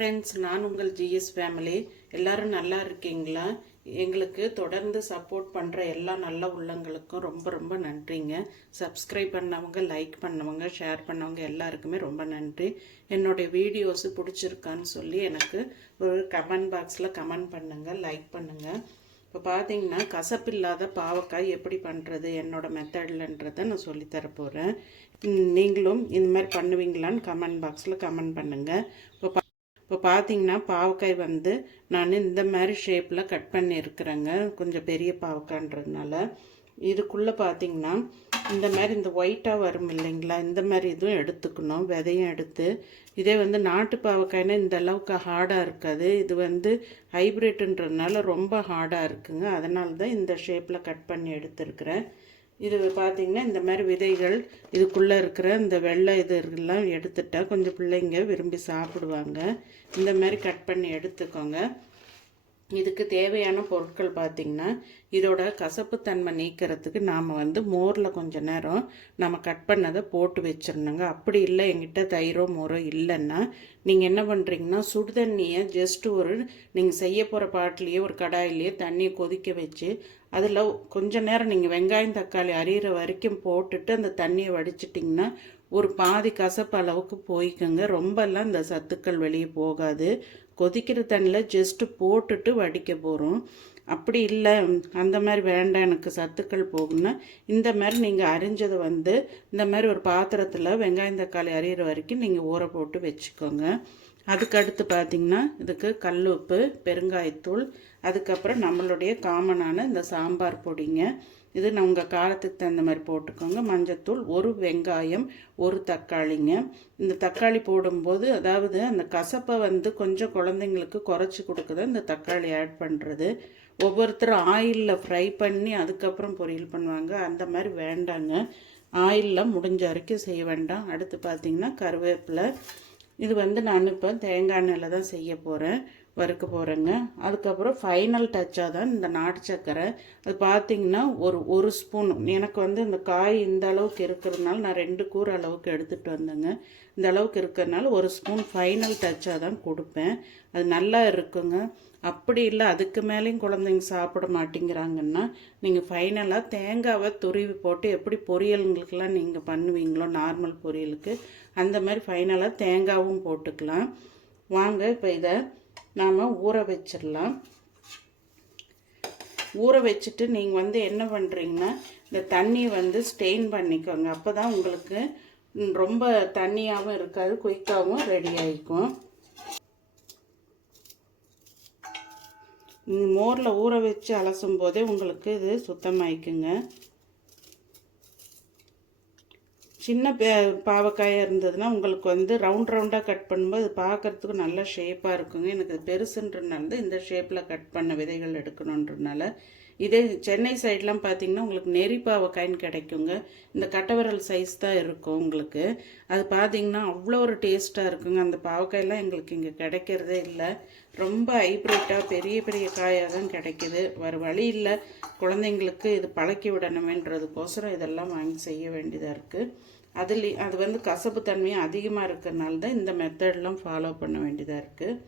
Friends நான் உங்கள் GS family எல்லாரும் நல்லா இருக்கீங்களா? எங்களுக்கு தொடர்ந்து சப்போர்ட் பண்ணுற எல்லா நல்ல உள்ளங்களுக்கும் ரொம்ப ரொம்ப நன்றிங்க. சப்ஸ்கிரைப் பண்ணவங்க லைக் பண்ணவங்க ஷேர் பண்ணவங்க எல்லாருக்குமே ரொம்ப நன்றி. என்னுடைய வீடியோஸு பிடிச்சிருக்கான்னு சொல்லி எனக்கு ஒரு கமெண்ட் பாக்ஸில் கமெண்ட் பண்ணுங்கள் லைக் பண்ணுங்கள் இப்போ பார்த்தீங்கன்னா கசப்பில்லாத பாவக்காய் எப்படி பண்ணுறது என்னோட மெத்தட்லன்றதை நான் சொல்லித்தர போகிறேன் நீங்களும் இந்த மாதிரி பண்ணுவீங்களான்னு கமெண்ட் பாக்ஸில் கமெண்ட் பண்ணுங்கள் இப்போ இப்போ பார்த்தீங்கன்னா பாவக்காய் வந்து நான் இந்த மாதிரி ஷேப்பில் கட் பண்ணியிருக்கிறேங்க. கொஞ்சம் பெரிய பாவக்காய்ன்றதுனால இதுக்குள்ளே பார்த்தீங்கன்னா இந்த மாதிரி இந்த ஒயிட்டாக வரும் இல்லைங்களா? இந்த மாதிரி இதுவும் எடுத்துக்கணும். விதையும் எடுத்து. இதே வந்து நாட்டு பாவக்காய்னா இந்த அளவுக்கு ஹார்டாக இருக்காது. இது வந்து ஹைப்ரிட்டுன்றதுனால ரொம்ப ஹார்டாக இருக்குங்க. அதனால தான் இந்த ஷேப்பில் கட் பண்ணி எடுத்துருக்கிறேன். இது பார்த்திங்கன்னா இந்த மாதிரி விதைகள் இதுக்குள்ளே இருக்கிற இந்த வெள்ளை இது எல்லாம் எடுத்துட்டா கொஞ்சம் பிள்ளைங்க விரும்பி சாப்பிடுவாங்க. இந்த மாதிரி கட் பண்ணி எடுத்துக்கோங்க. இதுக்கு தேவையான பொருட்கள் பார்த்திங்கன்னா இதோட கசப்புத்தன்மை நீக்கிறதுக்கு நாம் வந்து மோரில் கொஞ்ச நேரம் நம்ம கட் பண்ணதை போட்டு வச்சிடணுங்க. அப்படி இல்லை எங்கிட்ட தயிரோ மோரோ இல்லைன்னா நீங்கள் என்ன பண்ணுறீங்கன்னா சுடுதண்ணியை ஜஸ்ட் ஒரு நீங்கள் செய்ய போகிற பாட்டிலேயே ஒரு கடாயிலேயே தண்ணியை கொதிக்க வச்சு அதில் கொஞ்ச நேரம் நீங்கள் வெங்காயம் தக்காளி அரியிற வரைக்கும் போட்டுட்டு அந்த தண்ணியை வடிச்சிட்டிங்கன்னா ஒரு பாதி கசப்பு அளவுக்கு போய்க்குங்க. ரொம்பலாம் இந்த சத்துக்கள் வெளியே போகாது. கொதிக்கிற தண்ணியில் ஜஸ்ட்டு போட்டுட்டு வடிக்க போகிறோம் அப்படி இல்லை. அந்த மாதிரி வேண்டாம். எனக்கு சத்துக்கள் போகுன்னா இந்த மாதிரி நீங்கள் அரிஞ்சதை வந்து இந்த மாதிரி ஒரு பாத்திரத்தில் வெங்காயம் தக்காளி அரியிற வரைக்கும் நீங்கள் ஊற போட்டு வச்சுக்கோங்க. அதுக்கு அடுத்து பார்த்திங்கன்னா இதுக்கு கல் உப்பு பெருங்காயத்தூள் அதுக்கப்புறம் நம்மளுடைய காமனான இந்த சாம்பார் பொடிங்க. இது நான் உங்கள் காலத்துக்கு தகுந்த மாதிரி போட்டுக்கோங்க. மஞ்சத்தூள் ஒரு வெங்காயம் ஒரு தக்காளிங்க. இந்த தக்காளி போடும்போது அதாவது அந்த கசப்பை வந்து கொஞ்சம் குழந்தைங்களுக்கு குறைச்சி கொடுக்குது. இந்த தக்காளி ஆட் பண்ணுறது ஒவ்வொருத்தரும் ஆயிலில் ஃப்ரை பண்ணி அதுக்கப்புறம் பொரியல் பண்ணுவாங்க. அந்த மாதிரி வேண்டாங்க. ஆயிலில் முடிஞ்ச வரைக்கும் செய்ய வேண்டாம். அடுத்து பார்த்திங்கன்னா கருவேப்பிலை. இது வந்து நான் இப்போ தேங்காய் எண்ணெயில் தான் செய்ய போகிறேன் வறுக்க போகிறேங்க அதுக்கப்புறம் ஃபைனல் டச்சாக தான் இந்த நாட்டு சக்கரை. அது பார்த்திங்கன்னா ஒரு ஒரு ஸ்பூன் எனக்கு வந்து இந்த காய் இந்த அளவுக்கு இருக்கிறதுனால நான் ரெண்டு கூறு அளவுக்கு எடுத்துகிட்டு வந்தேங்க. இந்த அளவுக்கு இருக்கிறதுனால ஒரு ஸ்பூன் ஃபைனல் டச்சாக தான் கொடுப்பேன். அது நல்லா இருக்குங்க. அப்படி இல்லை அதுக்கு மேலேயும் குழந்தைங்க சாப்பிட மாட்டேங்கிறாங்கன்னா நீங்கள் ஃபைனலாக தேங்காவை துருவி போட்டு எப்படி பொரியலுங்களுக்கெல்லாம் நீங்கள் பண்ணுவீங்களோ நார்மல் பொரியலுக்கு அந்த மாதிரி ஃபைனலாக தேங்காவும் போட்டுக்கலாம். வாங்க இப்போ இதை நாம் ஊற வச்சிடலாம். ஊற வச்சுட்டு நீங்கள் வந்து என்ன பண்ணுறீங்கன்னா இந்த தண்ணியை வந்து ஸ்டெயின் பண்ணிக்கோங்க. அப்போ தான் உங்களுக்கு ரொம்ப தண்ணியாகவும் இருக்காது குயிக்காகவும் ரெடி ஆகிக்கும் மோரில் ஊற வச்சு அலசும் போதே உங்களுக்கு இது சுத்தமாயிக்குங்க. சின்ன பாவக்காயாக இருந்ததுன்னா உங்களுக்கு வந்து ரவுண்ட் ரவுண்டாக கட் பண்ணும்போது அது பார்க்குறதுக்கு நல்ல ஷேப்பாக இருக்குங்க. எனக்கு பெருசுன்றனால இந்த ஷேப்பில் கட் பண்ண விதைகள் எடுக்கணுன்றனால இதே சென்னை சைட்லாம் பார்த்தீங்கன்னா உங்களுக்கு நெறி பாவக்காயின்னு கிடைக்குங்க. இந்த கட்டவரல் சைஸ் தான் இருக்கும் உங்களுக்கு. அது பார்த்தீங்கன்னா அவ்வளோ ஒரு டேஸ்ட்டாக இருக்குங்க. அந்த பாவக்காயெல்லாம் எங்களுக்கு இங்கே கிடைக்கிறதே இல்லை. ரொம்ப ஹைப்ரிட்டாக பெரிய பெரிய காயாக தான் கிடைக்கிது. வேறு வழி இல்லை. குழந்தைங்களுக்கு இது பழக்கி விடணுமேன்றதுக்கோசரம் இதெல்லாம் வாங்கி செய்ய வேண்டியதாக இருக்குது அதில் அது வந்து கசப்பு தன்மையும் அதிகமாக இருக்கிறனால தான் இந்த மெத்தட்லாம் ஃபாலோ பண்ண வேண்டியதாக இருக்குது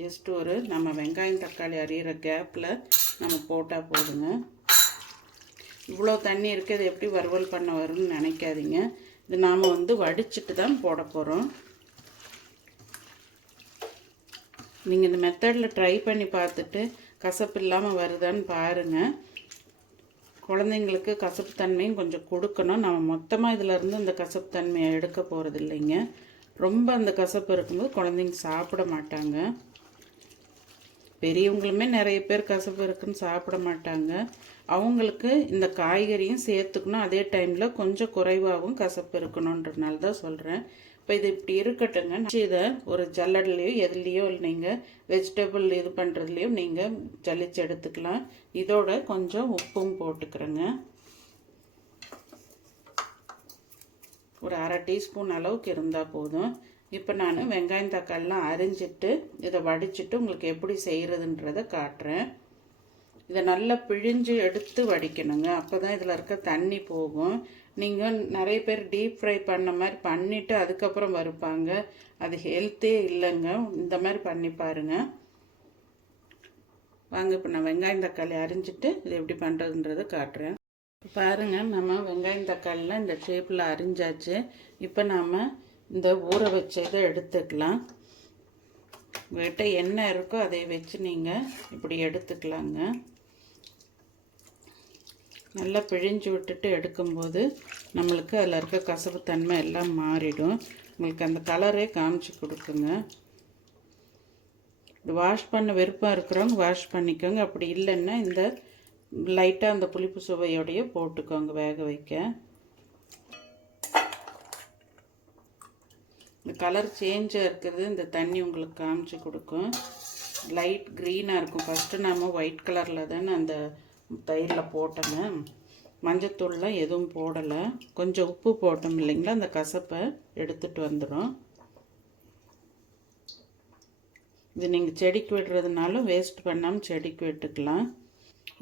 ஜஸ்ட் ஒரு நம்ம வெங்காயம் தக்காளி அறிகிற கேப்பில் நம்ம போட்டால் போதுங்க. இவ்வளோ தண்ணி இருக்குது அது எப்படி வறுவல் பண்ண வரும்னு நினைக்காதீங்க. இது நாம் வந்து வடிச்சிட்டு தான் போட போகிறோம் நீங்கள் இந்த மெத்தடில் ட்ரை பண்ணி பார்த்துட்டு கசப்பு இல்லாமல் வருதான்னு பாருங்கள் குழந்தைங்களுக்கு கசப்பு தன்மையும் கொஞ்சம் கொடுக்கணும். நம்ம மொத்தமாக இதிலேருந்து அந்த கசப்பு தன்மையை எடுக்க போகிறது இல்லைங்க. ரொம்ப அந்த கசப்பு இருக்கும்போது குழந்தைங்க சாப்பிட மாட்டாங்க. பெரியவங்களுமே நிறைய பேர் கசப்பு இருக்குன்னு சாப்பிட மாட்டாங்க. அவங்களுக்கு இந்த காய்கறியும் சேர்த்துக்கணும். அதே டைமில் கொஞ்சம் குறைவாகவும் கசப்பு இருக்கணுன்றதுனால தான் சொல்கிறேன் இப்போ இது இப்படி இருக்கட்டுங்க இதை ஒரு ஜல்லடலையோ எதுலேயோ நீங்கள் வெஜிடபிள் இது பண்ணுறதுலையோ நீங்கள் ஜல்லிச்சு எடுத்துக்கலாம். இதோட கொஞ்சம் உப்பும் போட்டுக்கிறேங்க. ஒரு அரை டீஸ்பூன் அளவுக்கு இருந்தால் போதும். இப்போ நான் வெங்காயம் தக்காளிலாம் அரிஞ்சிட்டு இதை வடிச்சிட்டு உங்களுக்கு எப்படி செய்கிறதுன்றதை காட்டுறேன். இதை நல்லா பிழிஞ்சு எடுத்து வடிக்கணுங்க. அப்போ தான் இதில் இருக்க தண்ணி போகும். நீங்கள் நிறைய பேர் டீப் ஃப்ரை பண்ண மாதிரி பண்ணிவிட்டு அதுக்கப்புறம் வறுப்பாங்க. அது ஹெல்த்தே இல்லைங்க. இந்த மாதிரி பண்ணி பாருங்கள் வாங்க இப்போ நான் வெங்காயம் தக்காளி அரிஞ்சிட்டு இது எப்படி பண்ணுறதுன்றதை காட்டுறேன். பாருங்கள் நம்ம வெங்காயம் தக்காளிலாம் இந்த ஷேப்பில் அரிஞ்சாச்சு. இப்போ நாம் இந்த ஊற வச்சதை எடுத்துக்கலாம். உங்கள்கிட்ட என்ன இருக்கோ அதை வச்சு நீங்கள் இப்படி எடுத்துக்கலாங்க. நல்லா பிழிஞ்சு விட்டுட்டு எடுக்கும்போது நம்மளுக்கு அதில் இருக்க கசப்பு தன்மை எல்லாம் மாறிடும். உங்களுக்கு அந்த கலரே காமிச்சு கொடுக்குங்க. இது வாஷ் பண்ண விருப்பம் இருக்கிறவங்க வாஷ் பண்ணிக்கோங்க. அப்படி இல்லைன்னா இந்த லைட்டாக அந்த புளிப்பு சுவையோடைய போட்டுக்கோங்க வேக வைக்க. இந்த கலர் சேஞ்சாக இருக்கிறது இந்த தண்ணி உங்களுக்கு காமிச்சு கொடுக்கும். லைட் க்ரீனாக இருக்கும். ஃபஸ்ட்டு நாம் ஒயிட் கலரில் தானே அந்த தயிரில் போட்டோங்க. மஞ்சத்தூள்லாம் எதுவும் போடலை. கொஞ்சம் உப்பு போட்டோம் இல்லைங்களா? அந்த கசப்பை எடுத்துகிட்டு வந்துடும் இது நீங்கள் செடிக்கு விடுறதுனாலும் வேஸ்ட் பண்ணாமல் செடிக்கு விட்டுக்கலாம்.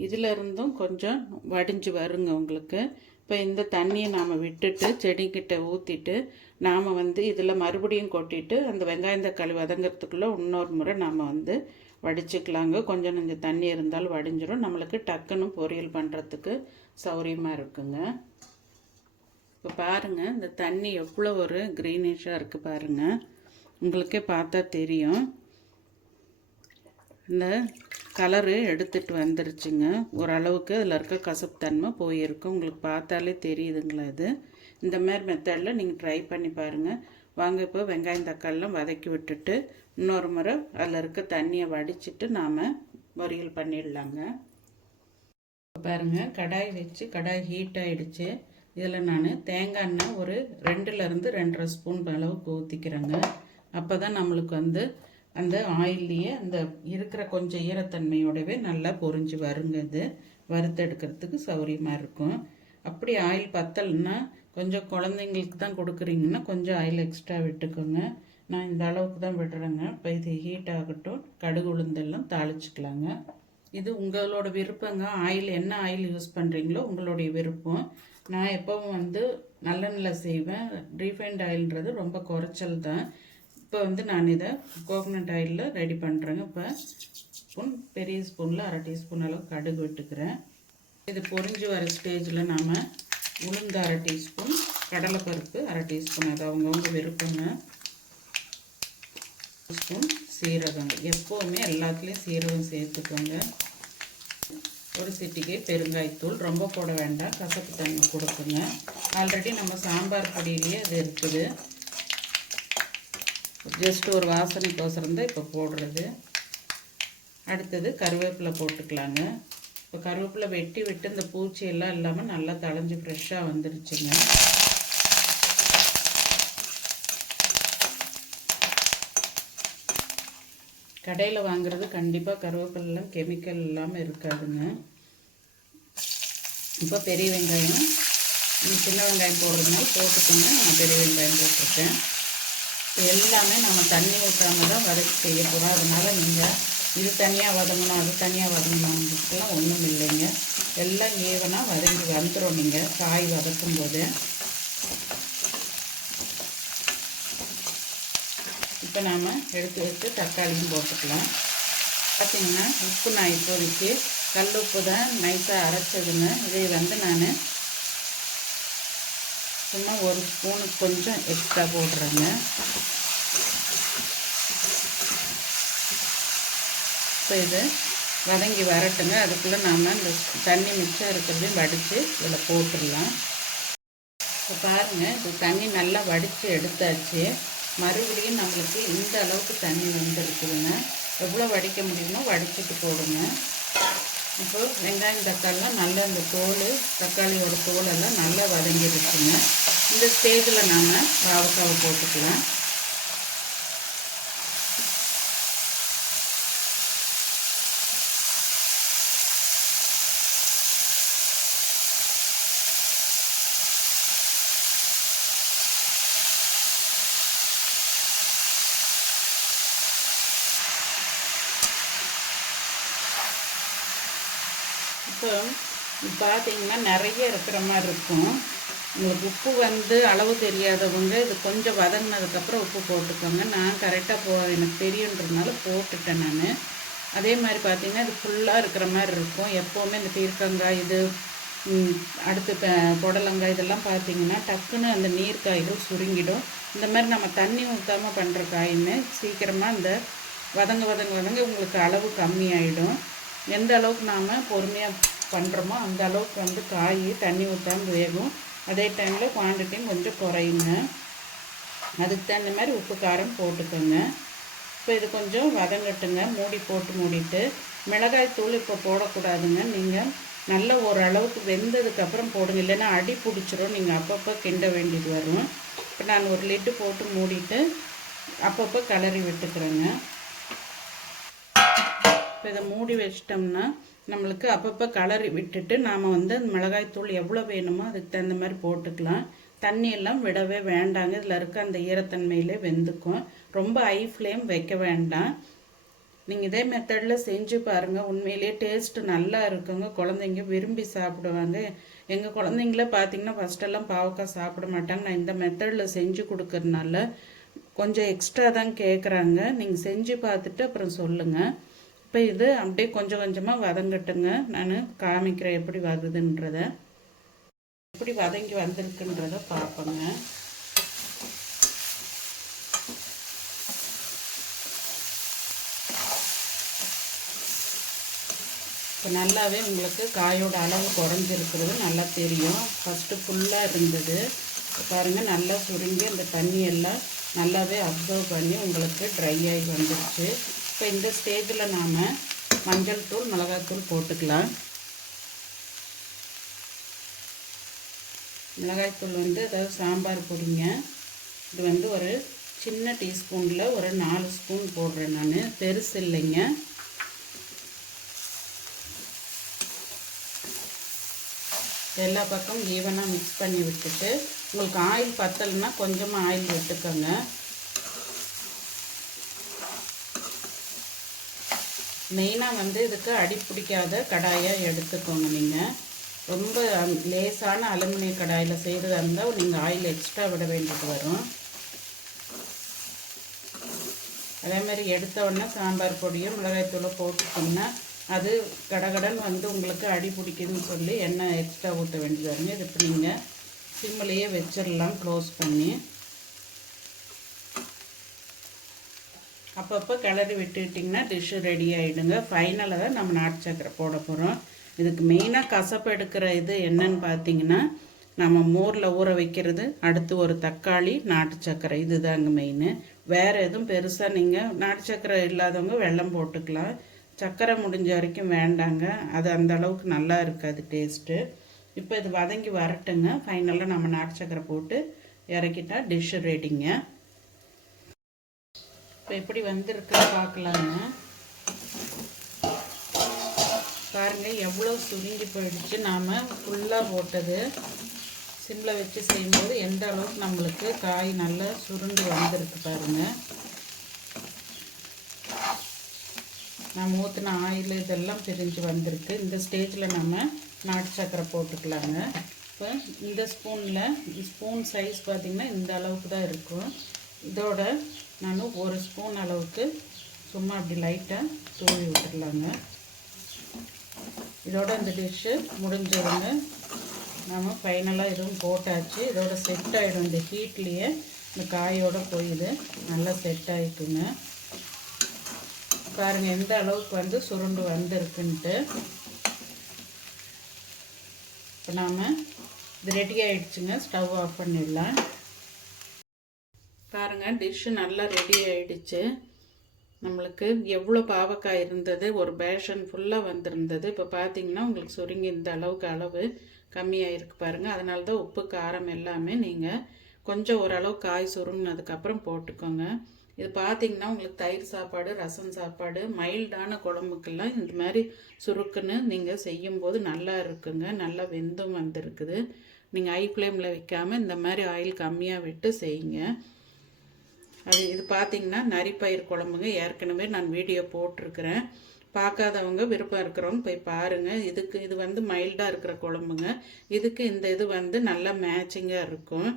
இதிலருந்தும் கொஞ்சம் வடிஞ்சு வருங்க உங்களுக்கு. இப்போ இந்த தண்ணியை நாம் விட்டுட்டு செடிக்கிட்ட ஊற்றிட்டு நாம் வந்து இதில் மறுபடியும் கொட்டிட்டு அந்த வெங்காயம் தக்காளி வதங்கிறதுக்குள்ளே இன்னொரு முறை நாம் வந்து வடிச்சுக்கலாங்க. கொஞ்சம் கொஞ்சம் தண்ணி இருந்தாலும் வடிஞ்சிடும் நம்மளுக்கு டக்குன்னு பொரியல் பண்ணுறதுக்கு சௌரியமாக இருக்குங்க. இப்போ பாருங்கள் இந்த தண்ணி எவ்வளோ ஒரு க்ரீனிஷாக இருக்குது பாருங்கள் உங்களுக்கே பார்த்தா தெரியும். இந்த கலரு எடுத்துகிட்டு வந்துருச்சுங்க. ஓரளவுக்கு அதில் இருக்க கசப்புத்தன்மை போயிருக்கும் உங்களுக்கு பார்த்தாலே தெரியுதுங்களா இது? இந்த மாதிரி மெத்தடில் நீங்கள் ட்ரை பண்ணி பாருங்கள் வாங்க இப்போ வெங்காயம் தக்காளிலாம் வதக்கி விட்டுட்டு இன்னொரு முறை அதில் இருக்க தண்ணியை வடிச்சிட்டு நாம் பொரியல் பண்ணிடலாங்க. பாருங்கள் கடாய் வச்சு கடாய் ஹீட் ஆகிடுச்சு இதில் நான் தேங்காய் எண்ணெய் ஒரு ரெண்டுலேருந்து ரெண்டரை ஸ்பூன் அளவுக்கு ஊற்றிக்கிறேங்க அப்போ தான் நம்மளுக்கு வந்து அந்த ஆயில்லையே அந்த இருக்கிற கொஞ்சம் ஈரத்தன்மையோடவே நல்லா பொரிஞ்சு வருங்க இது. வறுத்தெடுக்கிறதுக்கு சௌரியமாக இருக்கும். அப்படி ஆயில் பத்தலைன்னா கொஞ்சம் குழந்தைங்களுக்கு தான் கொடுக்குறீங்கன்னா கொஞ்சம் ஆயில் எக்ஸ்ட்ரா விட்டுக்கோங்க. நான் இந்த அளவுக்கு தான் விடுறேங்க. இப்போ இது ஹீட் ஆகட்டும் கடுகு உளுந்தெல்லாம் தாளிச்சிக்கலாங்க. இது உங்களோட விருப்பங்க. ஆயில் என்ன ஆயில் யூஸ் பண்ணுறீங்களோ உங்களுடைய விருப்பம். நான் எப்பவும் வந்து நல்லெண்ணில் செய்வேன். ரீஃபைண்ட் ஆயில்ன்றது ரொம்ப குறைச்சல் தான். இப்போ வந்து நான் இதை கோகனட் ஆயிலில் ரெடி பண்ணுறேங்க இப்போ ஸ்பூன் பெரிய ஸ்பூனில் அரை டீஸ்பூன் அளவு கடுகு விட்டுக்கிறேன். இது பொறிஞ்சு வர ஸ்டேஜில் நாம் உளுந்து அரை டீஸ்பூன் கடலைப்பருப்பு அரை டீஸ்பூன் அது அவங்கவுங்க விருப்பங்க. ஸ்பூன் சீரகம். எப்போவுமே எல்லாத்துலேயும் சீரகம் சேர்த்துக்கோங்க. ஒரு சிட்டிக்கை பெருங்காய்த்தூள் ரொம்ப போட வேண்டாம் கசப்பு தண்ணி கொடுக்குங்க. ஆல்ரெடி நம்ம சாம்பார் பொடியிலேயே அது இருக்குது. ஜஸ்ட் ஒரு வாசனைக்கோசரம் தான் இப்போ போடுறது. அடுத்தது கருவேப்பிலை போட்டுக்கலாங்க. இப்போ கருவேப்பிலை வெட்டி விட்டு இந்த பூச்சி எல்லாம் இல்லாமல் நல்லா தளைஞ்சு ஃப்ரெஷ்ஷாக வந்துருச்சுங்க. கடையில் வாங்குறது கண்டிப்பாக கருவேப்பிலாம் கெமிக்கல் இல்லாமல் இருக்காதுங்க. இப்போ பெரிய வெங்காயம் சின்ன வெங்காயம் போடுறதுனால போட்டுக்கோங்க. நான் பெரிய வெங்காயம் போட்டிருக்கேன். எல்லாமே நம்ம தண்ணி ஊற்றாம தான் வதக்கி செய்ய போகிறோம் அதனால் நீங்கள் இது தனியாக வதங்கணும் அது தனியாக வதங்கணும்லாம் ஒன்றும் இல்லைங்க. எல்லாம் ஈவனாக வதங்கி வந்துடும் நீங்கள் காய் வதக்கும் போது இப்போ நாம் எடுத்து வச்சு தக்காளியும் போட்டுக்கலாம். பார்த்திங்கன்னா உப்பு நான் இப்போதைக்கு கல் உப்பு தான் நைஸாக அரைச்சதுங்க. இதை வந்து நான் சும்மா ஒரு ஸ்பூனுக்கு கொஞ்சம் எக்ஸ்ட்ரா போடுறேங்க. இப்போ இது வதங்கி வரட்டுங்க. அதுக்குள்ளே நாம் இந்த தண்ணி மிச்சம் இருக்கிறதையும் வடித்து இதில் போட்டுடலாம். இப்போ பாருங்கள் இது தண்ணி நல்லா வடித்து எடுத்தாச்சு. மறுபடியும் நம்மளுக்கு இந்த அளவுக்கு தண்ணி வந்துருக்குதுங்க. எவ்வளோ வடிக்க முடியுமோ வடிச்சிட்டு போடுங்க. இப்போ வெங்காயம் தக்காளிலாம் நல்லா இந்த தோல் தக்காளியோட தோலெல்லாம் நல்லா வதங்கிடுச்சுங்க இந்த ஸ்டேஜில் நாம் பாவக்காவை போட்டுக்கலாம். இப்போ பார்த்தீங்கன்னா நிறைய இருக்கிற மாதிரி இருக்கும். உங்களுக்கு உப்பு வந்து அளவு தெரியாதவங்க இது கொஞ்சம் வதங்கினதுக்கப்புறம் உப்பு போட்டுக்கோங்க. நான் கரெக்டாக போ எனக்கு தெரியுன்றதுனால போட்டுட்டேன் நான். அதே மாதிரி பார்த்தீங்கன்னா இது ஃபுல்லாக இருக்கிற மாதிரி இருக்கும். எப்போவுமே இந்த பீர்க்கங்காய் இது அடுத்து புடலங்காய் இதெல்லாம் பார்த்தீங்கன்னா டக்குன்னு அந்த நீர் காய்கள் சுருங்கிடும். இந்த மாதிரி நம்ம தண்ணி ஊற்றாம பண்ணுற காயுமே சீக்கிரமாக அந்த வதங்க வதங்க வதங்க உங்களுக்கு அளவு கம்மியாயிடும். எந்த அளவுக்கு நாம் பொறுமையாக பண்ணுறோமோ அந்த அளவுக்கு வந்து காய் தண்ணி ஊற்றாம வேகும். அதே டைமில் குவான்டிட்டியும் கொஞ்சம் குறையுங்க. அதுக்கு தகுந்த மாதிரி உப்பு காரம் போட்டுக்கோங்க. இப்போ இது கொஞ்சம் வதங்கட்டுங்க மூடி போட்டு மூடிட்டு மிளகாய் தூள் இப்போ போடக்கூடாதுங்க. நீங்கள் நல்ல ஓரளவுக்கு வெந்ததுக்கப்புறம் போடுங்க. இல்லைன்னா அடி பிடிச்சிரும். நீங்கள் அப்பப்போ கிண்ட வேண்டியது வரும். இப்போ நான் ஒரு லிட்டு போட்டு மூடிட்டு அப்பப்போ கிளறி விட்டுக்கிறேங்க. இப்போ இதை மூடி வச்சிட்டோம்னா நம்மளுக்கு அப்பப்போ கலரி விட்டுட்டு நாம் வந்து அந்த மிளகாய்த்தூள் எவ்வளோ வேணுமோ அதுக்கு தகுந்த மாதிரி போட்டுக்கலாம். தண்ணி எல்லாம் விடவே வேண்டாங்க. இதில் இருக்க அந்த ஈரத்தன்மையிலே வெந்துக்கும். ரொம்ப ஹை ஃப்ளேம் வைக்க வேண்டாம். நீங்கள் இதே மெத்தடில் செஞ்சு பாருங்கள் உண்மையிலேயே டேஸ்ட்டு நல்லா இருக்குங்க. குழந்தைங்க விரும்பி சாப்பிடுவாங்க. எங்கள் குழந்தைங்கள பார்த்தீங்கன்னா ஃபஸ்ட்டெல்லாம் பாவக்காய் சாப்பிட மாட்டாங்க. நான் இந்த மெத்தடில் செஞ்சு கொடுக்கறதுனால கொஞ்சம் எக்ஸ்ட்ரா தான் கேட்குறாங்க நீங்கள் செஞ்சு பார்த்துட்டு அப்புறம் சொல்லுங்கள் இப்போ இது அப்படியே கொஞ்சம் கொஞ்சமாக வதங்கட்டுங்க நான் காமிக்கிறேன் எப்படி வருதுன்றத எப்படி வதங்கி வந்திருக்குன்றத பார்ப்போங்க இப்போ நல்லாவே உங்களுக்கு காயோட அளவு குறைஞ்சிருக்கிறது நல்லா தெரியும். ஃபஸ்ட்டு ஃபுல்லாக இருந்தது. பாருங்கள் நல்லா சுருங்கி அந்த தண்ணி எல்லாம் நல்லாவே அப்சர்வ் பண்ணி உங்களுக்கு ட்ரை ஆகி வந்துருச்சு. இப்போ இந்த ஸ்டேஜில் நாம் மஞ்சள் தூள் மிளகாய்த்தூள் போட்டுக்கலாம். மிளகாய்த்தூள் வந்து அதாவது சாம்பார் பொடிங்க. இது வந்து ஒரு சின்ன டீஸ்பூனில் ஒரு நாலு ஸ்பூன் போடுறேன் நான். பெருசு இல்லைங்க. எல்லா பக்கம் ஈவனாக மிக்ஸ் பண்ணி விட்டுட்டு உங்களுக்கு ஆயில் பத்தலைன்னா கொஞ்சமாக ஆயில் விட்டுக்கோங்க. மெயினாக வந்து இதுக்கு அடி பிடிக்காத கடாயாக எடுத்துக்கோங்க நீங்கள் ரொம்ப லேசான அலுமினிய கடாயில் செய்கிறதா இருந்தால் நீங்கள் ஆயில் எக்ஸ்ட்ரா விட வேண்டியது வரும். அதே மாதிரி எடுத்த உடனே சாம்பார் பொடியும் மிளகாய்த்தூளை போட்டுட்டோம்னா அது கடகடன் வந்து உங்களுக்கு அடி பிடிக்குதுன்னு சொல்லி எண்ணெய் எக்ஸ்ட்ரா ஊற்ற வேண்டியது வருங்க இது இப்போ நீங்கள் சிம்மிலேயே வச்சிடலாம் க்ளோஸ் பண்ணி. அப்பப்போ கிளறி விட்டுக்கிட்டிங்கன்னா டிஷ்ஷு ரெடி ஆகிடுங்க ஃபைனலாக தான் நம்ம நாட்டு சக்கரை போட போகிறோம் இதுக்கு மெயினாக கசப்பு எடுக்கிற இது என்னன்னு பார்த்தீங்கன்னா நம்ம மோரில் ஊற வைக்கிறது அடுத்து ஒரு தக்காளி நாட்டு சக்கரை இதுதாங்க மெயின் வேறு எதுவும் பெருசாக நீங்கள் நாட்டு சக்கரை இல்லாதவங்க வெள்ளம் போட்டுக்கலாம். சக்கரை முடிஞ்ச வரைக்கும் வேண்டாங்க. அது அந்த அளவுக்கு நல்லா இருக்காது டேஸ்ட்டு இப்போ இது வதங்கி வரட்டுங்க. ஃபைனலாக நம்ம நாட்டு சக்கரை போட்டு இறக்கிட்டால் டிஷ்ஷு ரெடிங்க இப்போ எப்படி வந்திருக்குன்னு பார்க்கலாங்க. பாருங்கள் எவ்வளோ சுருங்கி போயிடுச்சு. நாம் ஃபுல்லாக போட்டது சிம்மில் வச்சு செய்யும்போது எந்த அளவுக்கு நம்மளுக்கு காய் நல்லா சுருண்டு வந்திருக்கு பாருங்க. நம்ம ஊற்றின ஆயில் இதெல்லாம் பிரிஞ்சு வந்திருக்கு. இந்த ஸ்டேஜில் நம்ம நாட்டு சக்கரை போட்டுக்கலாங்க. இப்போ இந்த ஸ்பூனில் ஸ்பூன் சைஸ் பார்த்திங்கன்னா இந்த அளவுக்கு தான் இருக்கும். இதோட நான் ஒரு ஸ்பூன் அளவுக்கு சும்மா அப்படி லைட்டாக தூவி விட்டுடலாங்க இதோட இந்த டிஷ்ஷு முடிஞ்சிருங்க நம்ம ஃபைனலாக இதுவும் போட்டாச்சு. இதோட செட் ஆகிடும் இந்த ஹீட்லேயே இந்த காயோட போயிது நல்லா செட் ஆகிக்குங்க பாருங்கள் எந்த அளவுக்கு வந்து சுருண்டு வந்திருக்குன்ட்டு. இப்போ நாம் இது ரெடி ஆகிடுச்சுங்க ஸ்டவ் ஆஃப் பண்ணிடலாம். பாருங்கள் டிஷ்ஷு நல்லா ரெடி ஆயிடுச்சு. நம்மளுக்கு எவ்வளோ பாவக்காய் இருந்தது ஒரு பேஷன் ஃபுல்லாக வந்திருந்தது. இப்போ பார்த்தீங்கன்னா உங்களுக்கு சுருங்கி இந்த அளவுக்கு அளவு கம்மியாக இருக்குது பாருங்கள் அதனால தான் உப்பு காரம் எல்லாமே நீங்கள் கொஞ்சம் ஓரளவு காய் சுருங்கினதுக்கப்புறம் போட்டுக்கோங்க. இது பார்த்தீங்கன்னா உங்களுக்கு தயிர் சாப்பாடு ரசம் சாப்பாடு மைல்டான குழம்புக்கெல்லாம் இந்த மாதிரி சுருக்குன்னு நீங்கள் செய்யும்போது நல்லா இருக்குங்க. நல்லா வெந்தும் வந்திருக்குது. நீங்கள் ஹை ஃப்ளேமில் வைக்காமல் இந்த மாதிரி ஆயில் கம்மியாக விட்டு செய்யுங்க. அது இது பார்த்தீங்கன்னா நரிப்பயிர் குழம்புங்க. ஏற்கனவே நான் வீடியோ போட்டிருக்கிறேன். பார்க்காதவங்க விருப்பம் இருக்கிறவங்க போய் பாருங்கள் இதுக்கு இது வந்து மைல்டாக இருக்கிற குழம்புங்க. இதுக்கு இந்த இது வந்து நல்லா மேட்சிங்காக இருக்கும்.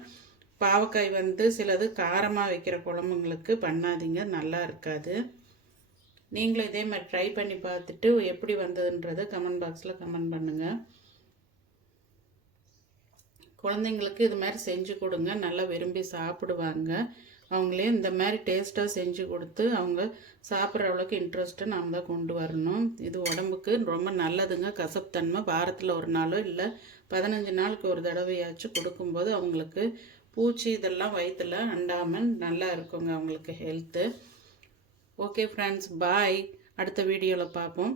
பாவக்காய் வந்து சிலது காரமாக வைக்கிற குழம்புங்களுக்கு பண்ணாதீங்க. நல்லா இருக்காது. நீங்களும் இதே மாதிரி ட்ரை பண்ணி பார்த்துட்டு எப்படி வந்ததுன்றதை கமெண்ட் பாக்ஸில் கமெண்ட் பண்ணுங்கள் குழந்தைங்களுக்கு இது மாதிரி செஞ்சு கொடுங்க. நல்லா விரும்பி சாப்பிடுவாங்க. அவங்களே இந்த மாதிரி டேஸ்ட்டாக செஞ்சு கொடுத்து அவங்க சாப்பிட்ற அளவுக்கு இன்ட்ரெஸ்ட்டை நாம் தான் கொண்டு வரணும். இது உடம்புக்கு ரொம்ப நல்லதுங்க. கசப்புத்தன்மை வாரத்தில் ஒரு நாளோ இல்லை பதினஞ்சு நாளுக்கு ஒரு தடவையாச்சும் கொடுக்கும்போது அவங்களுக்கு பூச்சி இதெல்லாம் வயிற்றில் அண்டாமல் நல்லா இருக்குங்க அவங்களுக்கு ஹெல்த்து ஓகே ஃப்ரெண்ட்ஸ் பாய் அடுத்த வீடியோவில் பார்ப்போம்